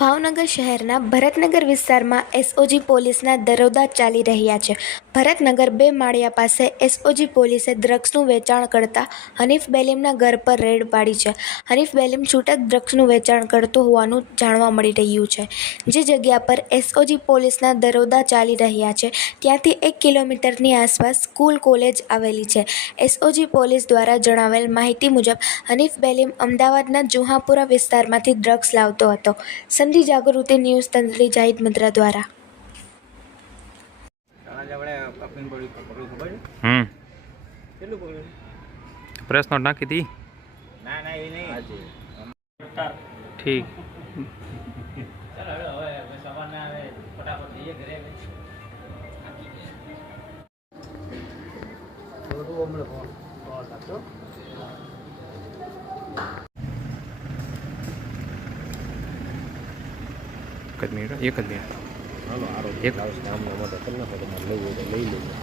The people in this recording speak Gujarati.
ભાવનગર શહેરના ભરતનગર વિસ્તારમાં એસઓજી પોલીસના દરોડા ચાલી રહ્યા છે. ભરતનગર 2 માળિયા પાસે એસઓજી પોલીસે ડ્રગ્સનું વેચાણ કરતા હનીફ બેલીમના ઘર પર રેડ પાડી છે. હનીફ બેલીમ છૂટક ડ્રગ્સનું વેચાણ કરતો હોવાનું જાણવા મળી રહ્યું છે. જે જગ્યા પર એસઓજી પોલીસના દરોડા ચાલી રહ્યા છે ત્યાંથી 1 કિલોમીટરની આસપાસ સ્કૂલ કોલેજ આવેલી છે. એસઓજી પોલીસ દ્વારા જણાવેલ માહિતી મુજબ હનીફ બેલીમ અમદાવાદના જુહાપુરા વિસ્તારમાંથી ડ્રગ્સ લાવતો હતો. સંધિ જાગૃતિ ન્યૂઝ તંત્રી જાહિદ મંત્રા દ્વારા પ્રેસ નોટ નાખી હતી. ઠીક એક જ મિનિટ. હાલો આરો એક આવશે આમને માટે કરી નાખો તમારે લઈ લો લઈ લેજો.